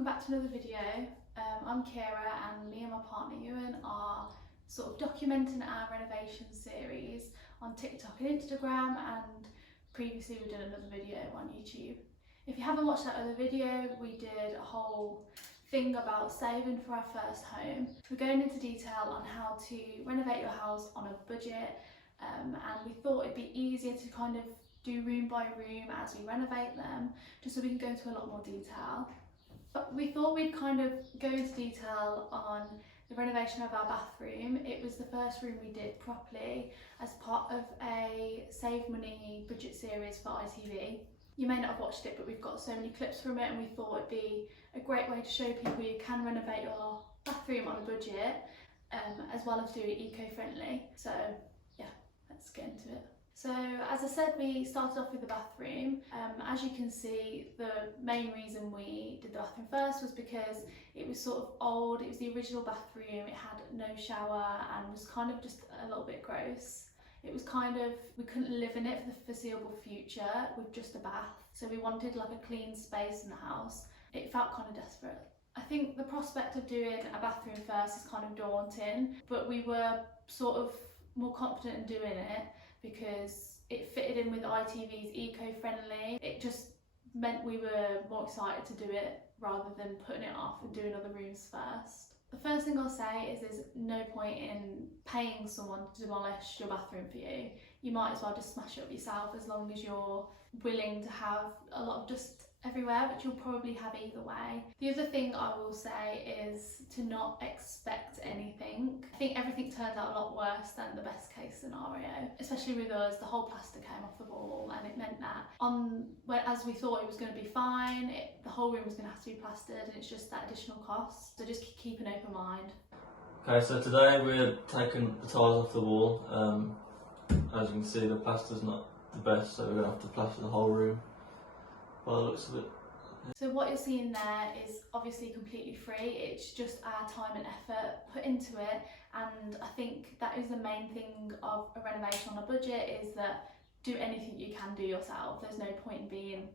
welcome back to another video. I'm Kira and me and my partner Ewan are sort of documenting our renovation series on TikTok and Instagram, and previously we did another video on YouTube. If you haven't watched that other video, we did a whole thing about saving for our first home. We're going into detail on how to renovate your house on a budget, and we thought it'd be easier to kind of do room by room as we renovate them, just so we can go into a lot more detail. But we thought we'd kind of go into detail on the renovation of our bathroom. It was the first room we did properly as part of a Save Money budget series for ITV. You may not have watched it, but we've got so many clips from it, and we thought it'd be a great way to show people you can renovate your bathroom on a budget, as well as do it eco-friendly. So yeah, let's get into it. So as I said, we started off with the bathroom. As you can see, the main reason we did the bathroom first was because it was sort of old. It was the original bathroom. It had no shower and was kind of just a little bit gross. It was kind of, we couldn't live in it for the foreseeable future with just a bath. So we wanted like a clean space in the house. It felt kind of desperate. I think the prospect of doing a bathroom first is kind of daunting, but we were sort of more confident in doing it because it fitted in with ITV's eco-friendly. It just meant we were more excited to do it rather than putting it off and doing other rooms first. The first thing I'll say is there's no point in paying someone to demolish your bathroom for you. You might as well just smash it up yourself, as long as you're willing to have a lot of dust everywhere, which you'll probably have either way. The other thing I will say is to not expect anything. I think everything turned out a lot worse than the best case scenario, especially with us. The whole plaster came off the wall, and it meant that as we thought it was going to be fine, the whole room was going to have to be plastered, and it's just that additional cost. So just keep an open mind. Okay, so today we're taking the tiles off the wall. As you can see, the plaster's not the best, so we're going to have to plaster the whole room by the looks of it. So what you're seeing there is obviously completely free. It's just our time and effort put into it, and I think that is the main thing of a renovation on a budget, is that do anything you can do yourself. There's no point in being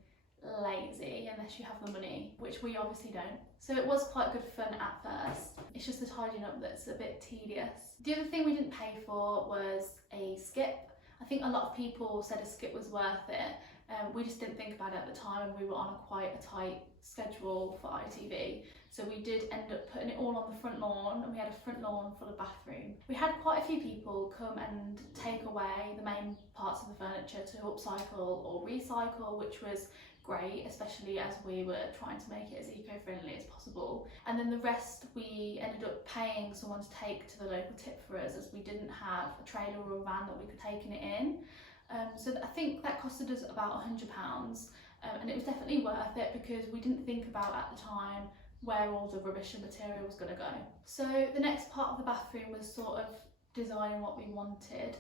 lazy unless you have the money, which we obviously don't. So it was quite good fun at first. It's just the tidying up that's a bit tedious. The other thing we didn't pay for was a skip. I think a lot of people said a skip was worth it. We just didn't think about it at the time. We were on quite a tight schedule for ITV, so we did end up putting it all on the front lawn, and we had a front lawn for the bathroom. We had quite a few people come and take away the main parts of the furniture to upcycle or recycle, which was great, especially as we were trying to make it as eco-friendly as possible. And then the rest we ended up paying someone to take to the local tip for us, as we didn't have a trailer or a van that we could take it in. So I think that costed us about £100, and it was definitely worth it because we didn't think about at the time where all the rubbish and material was going to go. So the next part of the bathroom was sort of designing what we wanted,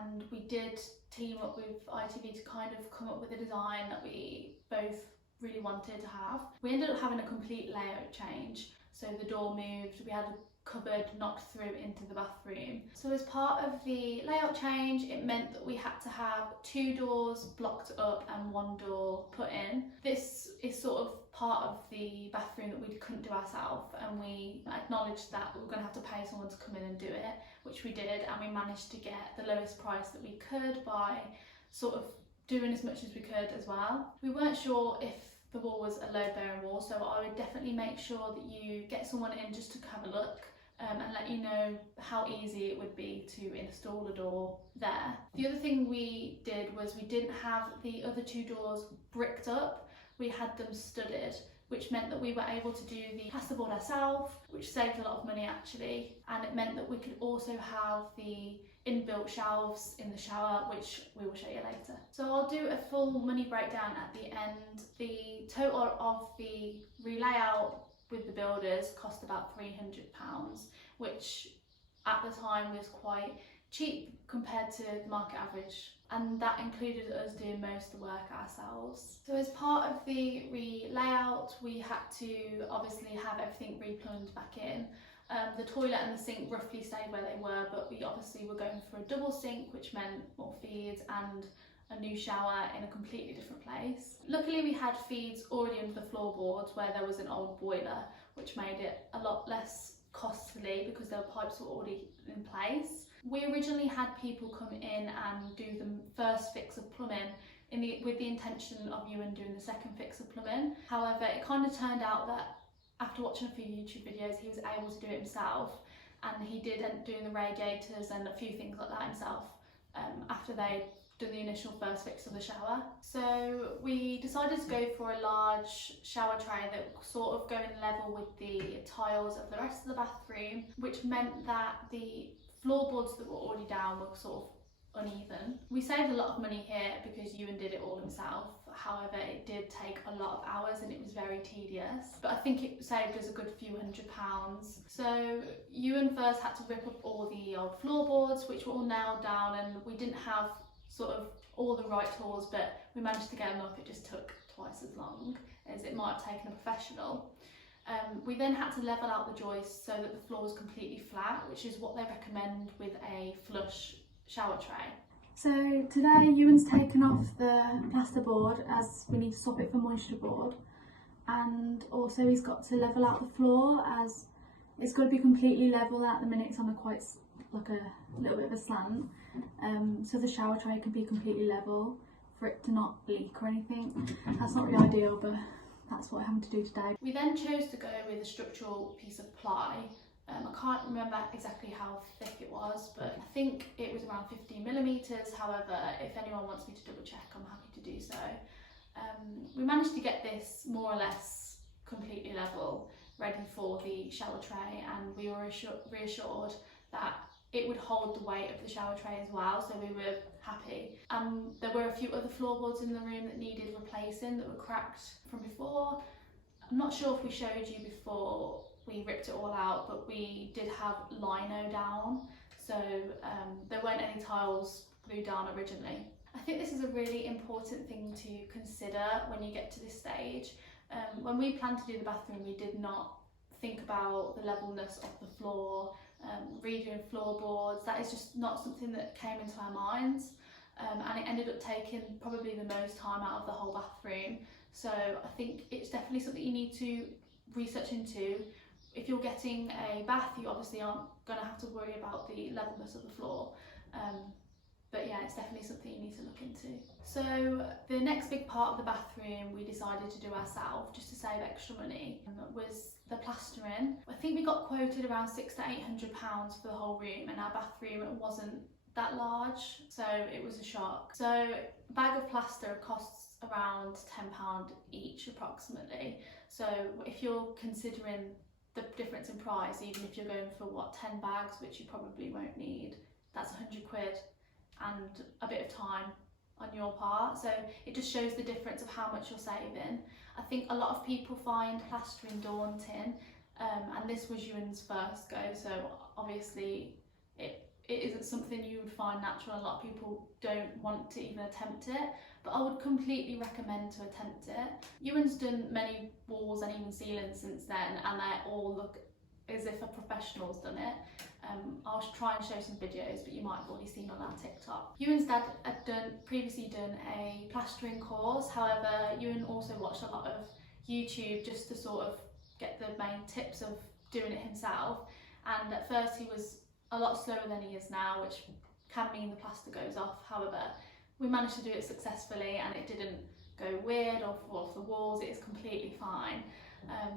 and we did team up with ITV to kind of come up with a design that we both really wanted to have. We ended up having a complete layout change, so the door moved, we had a cupboard knocked through into the bathroom. So as part of the layout change, it meant that we had to have 2 doors blocked up and 1 door put in. This is sort of part of the bathroom that we couldn't do ourselves, and we acknowledged that we were going to have to pay someone to come in and do it, which we did, and we managed to get the lowest price that we could by sort of doing as much as we could as well. We weren't sure if the wall was a load bearing wall, so I would definitely make sure that you get someone in just to have a look, and let you know how easy it would be to install a door there. The other thing we did was we didn't have the other 2 doors bricked up, we had them studded, which meant that we were able to do the plasterboard ourselves, which saved a lot of money actually, and it meant that we could also have the inbuilt shelves in the shower, which we will show you later. So I'll do a full money breakdown at the end. The total of the re-layout with the builders cost about £300, which at the time was quite cheap compared to the market average, and that included us doing most of the work ourselves. So as part of the re-layout, we had to obviously have everything replumbed back in. The toilet and the sink roughly stayed where they were, but we obviously were going for a double sink, which meant more feeds and a new shower in a completely different place. Luckily we had feeds already under the floorboard, floorboards where there was an old boiler, which made it a lot less costly because the pipes were already in place. We originally had people come in and do the first fix of plumbing with the intention of Ewan doing the second fix of plumbing. However, it kind of turned out that after watching a few YouTube videos, he was able to do it himself, and he did end up doing the radiators and a few things like that himself after they'd done the initial first fix of the shower. So we decided to go for a large shower tray that would sort of go in level with the tiles of the rest of the bathroom, which meant that the floorboards that were already down were sort of uneven. We saved a lot of money here because Ewan did it all himself. However, it did take a lot of hours and it was very tedious, but I think it saved us a good few £100. So Ewan first had to rip up all the old floorboards, which were all nailed down, and we didn't have sort of all the right tools, but we managed to get them up. It just took twice as long as it might have taken a professional. We then had to level out the joists so that the floor was completely flat, which is what they recommend with a flush shower tray. So today Ewan's taken off the plasterboard as we need to swap it for moisture board, and also he's got to level out the floor as it's got to be completely level. At the minute it's on a little bit of a slant, so the shower tray can be completely level for it to not leak or anything. That's not really ideal, but that's what I'm having to do today. We then chose to go with a structural piece of ply. I can't remember exactly how thick it was, but I think it was around 15mm. However, if anyone wants me to double check, I'm happy to do so. We managed to get this more or less completely level, ready for the shower tray, and we were reassured that it would hold the weight of the shower tray as well, so we were happy. There were a few other floorboards in the room that needed replacing, that were cracked from before. I'm not sure if we showed you before we ripped it all out, but we did have lino down, so there weren't any tiles glued down originally. I think this is a really important thing to consider when you get to this stage. When we planned to do the bathroom, we did not think about the levelness of the floor, redoing floorboards. That is just not something that came into our minds, and it ended up taking probably the most time out of the whole bathroom. So I think it's definitely something you need to research into. If you're getting a bath, you obviously aren't going to have to worry about the levelness of the floor. But yeah, it's definitely something you need to look into. So the next big part of the bathroom we decided to do ourselves, just to save extra money, was the plastering. I think we got quoted around £600 to £800 for the whole room, and our bathroom wasn't that large, so it was a shock. So a bag of plaster costs around £10 each approximately. So if you're considering the difference in price, even if you're going for 10 bags, which you probably won't need, that's £100 and a bit of time on your part. So it just shows the difference of how much you're saving. I think a lot of people find plastering daunting, and this was Ewan's first go, so obviously it isn't something you would find natural. A lot of people don't want to even attempt it, but I would completely recommend to attempt it. Ewan's done many walls and even ceilings since then, and they all look as if a professional's done it. I'll try and show some videos, but you might have already seen on our TikTok. Ewan's dad had previously done a plastering course. However, Ewan also watched a lot of YouTube just to sort of get the main tips of doing it himself, and at first he was a lot slower than he is now, which can mean the plaster goes off. However, we managed to do it successfully and it didn't go weird or fall off the walls. It is completely fine.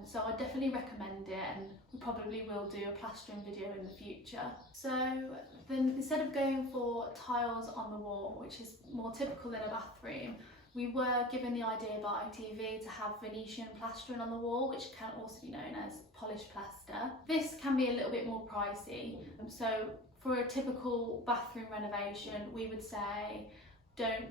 So I definitely recommend it, and we probably will do a plastering video in the future. So then, instead of going for tiles on the wall, which is more typical in a bathroom, we were given the idea by ITV to have Venetian plastering on the wall, which can also be known as polished plaster. This can be a little bit more pricey, so for a typical bathroom renovation, we would say don't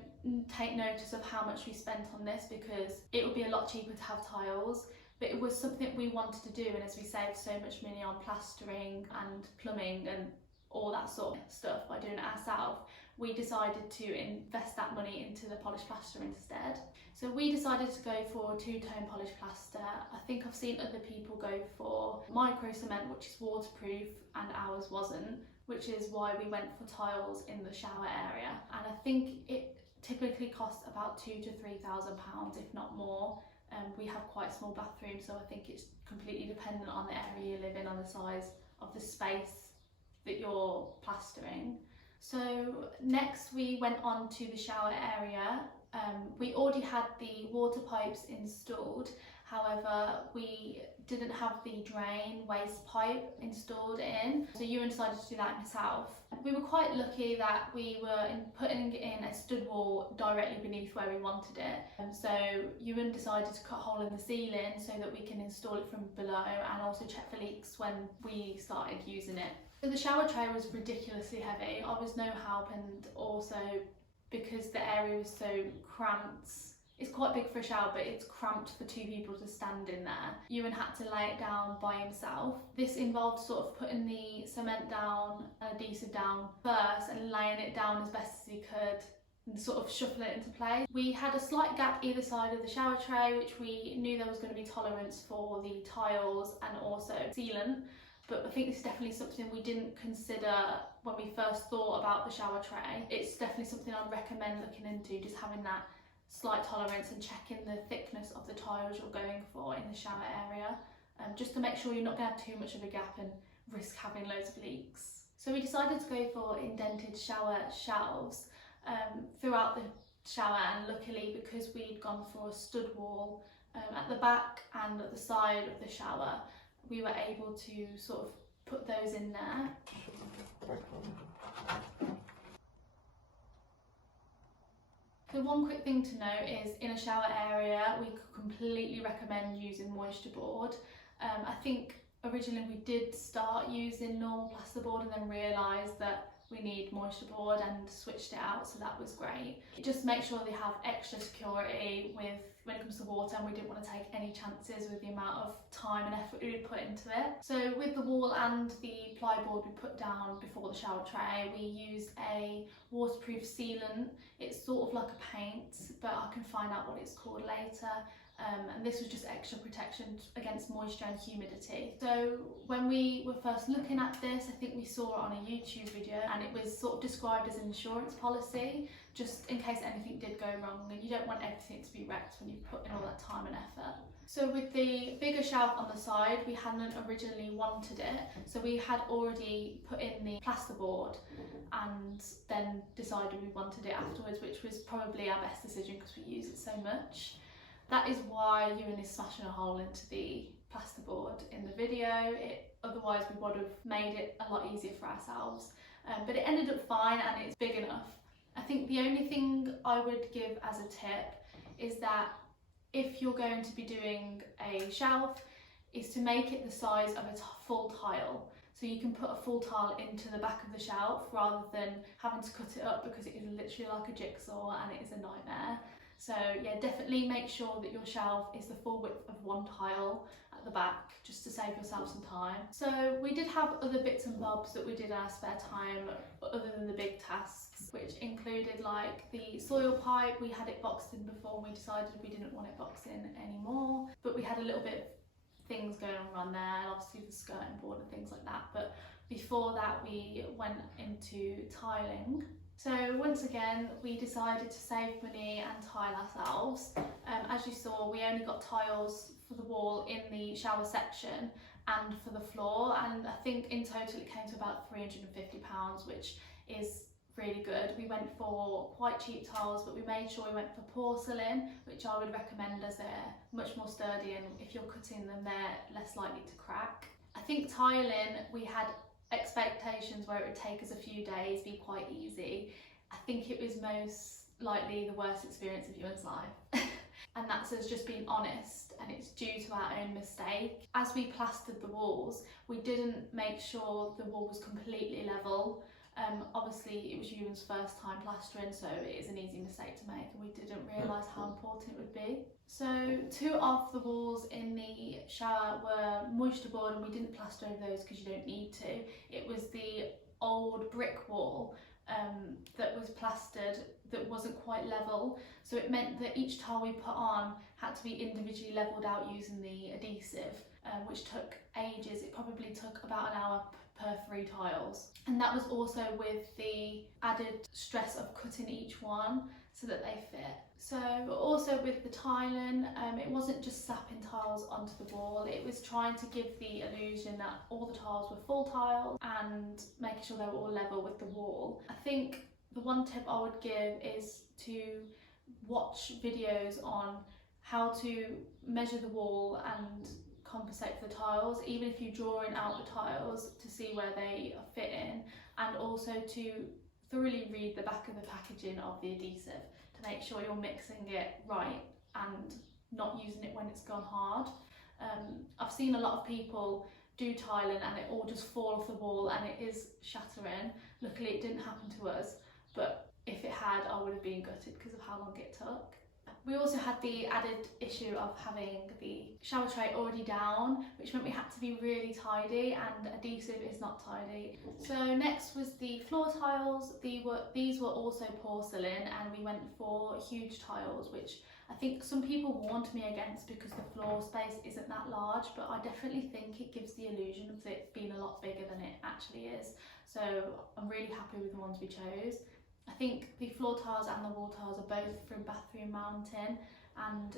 take notice of how much we spent on this, because it would be a lot cheaper to have tiles. But it was something we wanted to do, and as we saved so much money on plastering and plumbing and all that sort of stuff by doing it ourselves, we decided to invest that money into the polished plaster instead. So we decided to go for two-tone polished plaster. I think I've seen other people go for micro cement, which is waterproof, and ours wasn't, which is why we went for tiles in the shower area. And I think it typically costs about £2,000 to £3,000, if not more, We have quite a small bathroom, so I think it's completely dependent on the area you live in, on the size of the space that you're plastering. So next we went on to the shower area. We already had the water pipes installed, however we didn't have the drain waste pipe installed in, so Ewan decided to do that himself. We were quite lucky that we were putting in a stud wall directly beneath where we wanted it, so Ewan decided to cut a hole in the ceiling so that we can install it from below and also check for leaks when we started using it. So the shower tray was ridiculously heavy. I was no help, and also because the area was so cramped, it's quite big for a shower, but it's cramped for 2 people to stand in there. Ewan had to lay it down by himself. This involved sort of putting the cement down and adhesive down first and laying it down as best as he could and sort of shuffle it into place. We had a slight gap either side of the shower tray, which we knew there was going to be tolerance for the tiles and also sealant. But I think this is definitely something we didn't consider when we first thought about the shower tray. It's definitely something I'd recommend looking into, just having that slight tolerance and checking the thickness of the tiles you're going for in the shower area, just to make sure you're not going to have too much of a gap and risk having loads of leaks. So we decided to go for indented shower shelves throughout the shower, and luckily, because we'd gone for a stud wall at the back and at the side of the shower, we were able to sort of put those in there. So one quick thing to note is, in a shower area we could completely recommend using moisture board. I think originally we did start using normal plasterboard and then realised that we need moisture board and switched it out, so that was great. Just make sure they have extra security with when it comes to water, and we didn't want to take any chances with the amount of time and effort we would put into it. So with the wall and the plyboard we put down before the shower tray, we used a waterproof sealant. It's sort of like a paint, but I can find out what it's called later. And this was just extra protection against moisture and humidity. So when we were first looking at this, I think we saw it on a YouTube video, and it was sort of described as an insurance policy, just in case anything did go wrong, and you don't want everything to be wrecked when you've put in all that time and effort. So with the bigger shelf on the side, we hadn't originally wanted it, so we had already put in the plasterboard and then decided we wanted it afterwards, which was probably our best decision because we use it so much. That is why Ewan is smashing a hole into the plasterboard in the video. Otherwise we would have made it a lot easier for ourselves. But it ended up fine and it's big enough. I think the only thing I would give as a tip is that if you're going to be doing a shelf, is to make it the size of a full tile. So you can put a full tile into the back of the shelf rather than having to cut it up, because it is literally like a jigsaw and it is a nightmare. So yeah, definitely make sure that your shelf is the full width of one tile at the back, just to save yourself some time. So we did have other bits and bobs that we did in our spare time other than the big tasks, which included like the soil pipe. We had it boxed in before and we decided we didn't want it boxed in anymore, but we had a little bit of things going on around there, and obviously the skirting board and things like that. But before that we went into tiling. So once again, we decided to save money and tile ourselves. As you saw, we only got tiles for the wall in the shower section and for the floor, and I think in total it came to about £350, which is really good. We went for quite cheap tiles, but we made sure we went for porcelain, which I would recommend as they're much more sturdy, and if you're cutting them they're less likely to crack. I think tiling, we had expectations where it would take us a few days, be quite easy. I think it was most likely the worst experience of Ewan's life. And that's us just being honest, and it's due to our own mistake. As we plastered the walls, we didn't make sure the wall was completely level. Obviously it was Ewan's first time plastering, so it is an easy mistake to make, and we didn't realise how important it would be. So 2 of the walls in the shower were moisture board, and we didn't plaster over those because you don't need to. It was the old brick wall that was plastered that wasn't quite level, so it meant that each tile we put on had to be individually levelled out using the adhesive, which took ages. It probably took about an hour per 3 tiles, and that was also with the added stress of cutting each one. so that they fit. So also with the tiling, it wasn't just slapping tiles onto the wall, it was trying to give the illusion that all the tiles were full tiles and making sure they were all level with the wall. I think the one tip I would give is to watch videos on how to measure the wall and compensate for the tiles, even if you're drawing out the tiles to see where they fit in, and also to thoroughly read the back of the packaging of the adhesive to make sure you're mixing it right and not using it when it's gone hard. I've seen a lot of people do tiling and it all just fall off the wall and it is shattering. Luckily it didn't happen to us, but if it had, I would have been gutted because of how long it took. We also had the added issue of having the shower tray already down, which meant we had to be really tidy, and adhesive is not tidy. So next was the floor tiles. These were also porcelain, and we went for huge tiles, which I think some people warned me against because the floor space isn't that large, but I definitely think it gives the illusion of it being a lot bigger than it actually is. So I'm really happy with the ones we chose. I think the floor tiles and the wall tiles are both from Bathroom Mountain, and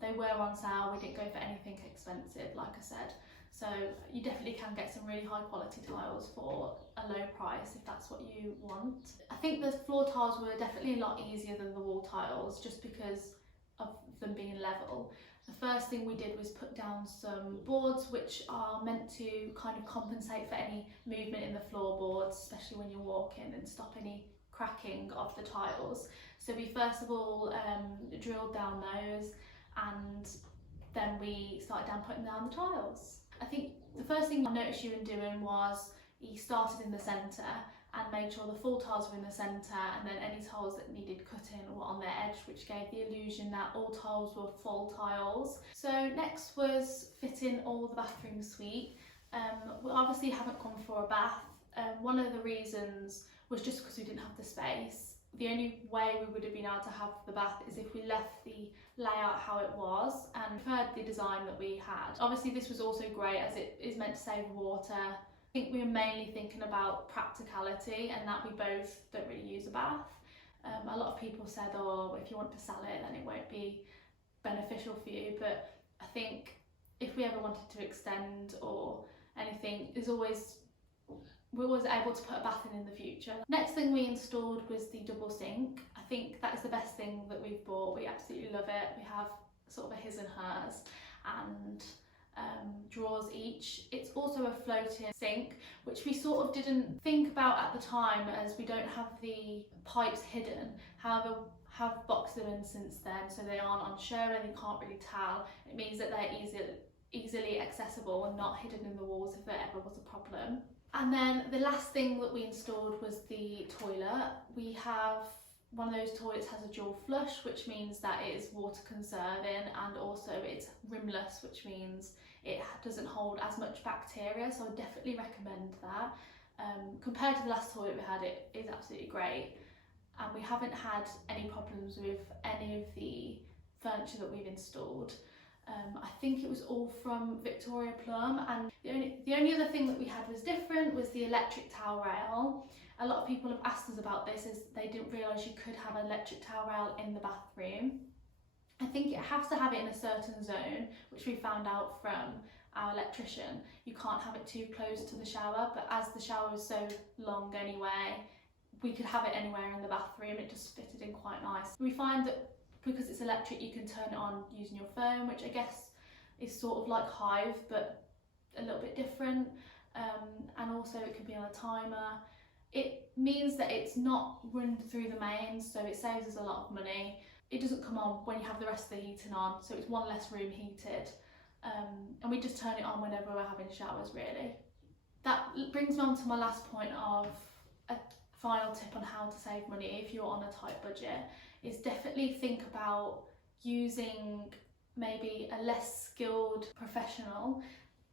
they were on sale. We didn't go for anything expensive, like I said. So you definitely can get some really high quality tiles for a low price if that's what you want. I think the floor tiles were definitely a lot easier than the wall tiles just because of them being level. The first thing we did was put down some boards which are meant to kind of compensate for any movement in the floorboards, especially when you're walking, and stop any cracking of the tiles. So we first of all drilled down those, and then we started putting down the tiles. I think the first thing I noticed you doing was you started in the centre and made sure the full tiles were in the centre, and then any tiles that needed cutting were on their edge, which gave the illusion that all tiles were full tiles. So next was fitting all the bathroom suite. We obviously haven't gone for a bath. One of the reasons was just because we didn't have the space. The only way we would have been able to have the bath is if we left the layout how it was and preferred the design that we had. Obviously this was also great as it is meant to save water. I think we were mainly thinking about practicality and that we both don't really use a bath. A lot of people said, oh, if you want to sell it then it won't be beneficial for you, but I think if we ever wanted to extend or anything, we're always able to put a bath in the future. Next thing we installed was the double sink. I think that is the best thing that we've bought. We absolutely love it. We have sort of a his and hers and drawers each. It's also a floating sink, which we sort of didn't think about at the time as we don't have the pipes hidden. However, have boxed them in since then, so they aren't on show and you can't really tell. It means that they're easily accessible and not hidden in the walls if there ever was a problem. And then the last thing that we installed was the toilet. We have one of those toilets has a dual flush, which means that it is water conserving, and also it's rimless, which means it doesn't hold as much bacteria, so I would definitely recommend that. Compared to the last toilet we had, it is absolutely great, and we haven't had any problems with any of the furniture that we've installed. I think it was all from Victoria Plum, and the only other thing that we had was different was the electric towel rail. A lot of people have asked us about this as they didn't realise you could have an electric towel rail in the bathroom. I think it has to have it in a certain zone, which we found out from our electrician. You can't have it too close to the shower, but as the shower is so long anyway, we could have it anywhere in the bathroom. It just fitted in quite nice. We find that because it's electric, you can turn it on using your phone, which I guess is sort of like Hive, but a little bit different. And also it can be on a timer. It means that it's not run through the mains, so it saves us a lot of money. It doesn't come on when you have the rest of the heating on, so it's one less room heated. And we just turn it on whenever we're having showers, really. That brings me on to my last point of a final tip on how to save money if you're on a tight budget, is definitely think about using maybe a less skilled professional.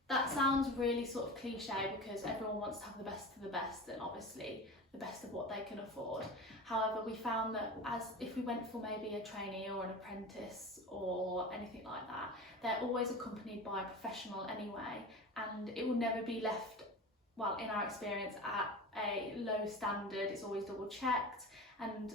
That sounds really sort of cliche because everyone wants to have the best of the best and obviously the best of what they can afford. However, we found that if we went for maybe a trainee or an apprentice or anything like that, they're always accompanied by a professional anyway, and it will never be left, well, in our experience, at a low standard. It's always double checked, and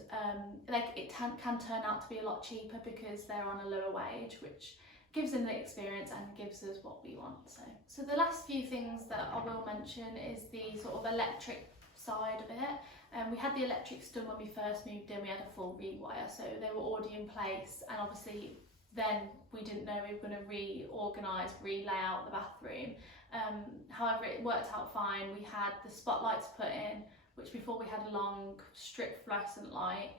it can turn out to be a lot cheaper because they're on a lower wage, which gives them the experience and gives us what we want. So the last few things that I will mention is the sort of electric side of it. We had the electrics done when we first moved in. We had a full rewire, so they were already in place, and obviously then we didn't know we were going to reorganise, relay out the bathroom. However, it worked out fine. We had the spotlights put in, which before we had a long strip fluorescent light,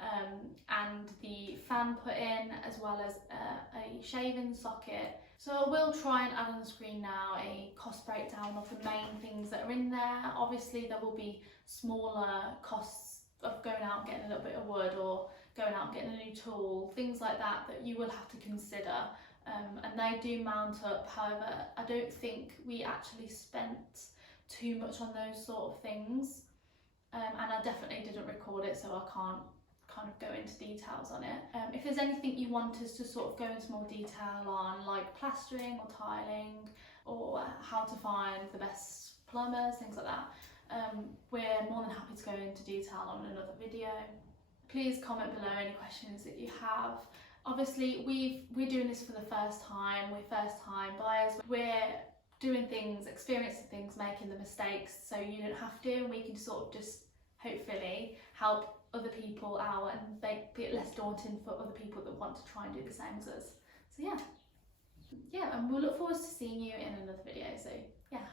and the fan put in, as well as a shaving socket. So I will try and add on the screen now a cost breakdown of the main things that are in there. Obviously there will be smaller costs of going out and getting a little bit of wood, or going out and getting a new tool, things like that you will have to consider, and they do mount up. However, I don't think we actually spent too much on those sort of things, and I definitely didn't record it, so I can't kind of go into details on it. If there's anything you want us to sort of go into more detail on, like plastering or tiling, or how to find the best plumbers, things like that, we're more than happy to go into detail on another video. Please comment below any questions that you have. Obviously we're doing this for the first time, we're first time buyers, we're doing things, experiencing things, making the mistakes, so you don't have to, and we can sort of just hopefully help other people out and make it less daunting for other people that want to try and do the same as us. So yeah, and we'll look forward to seeing you in another video. So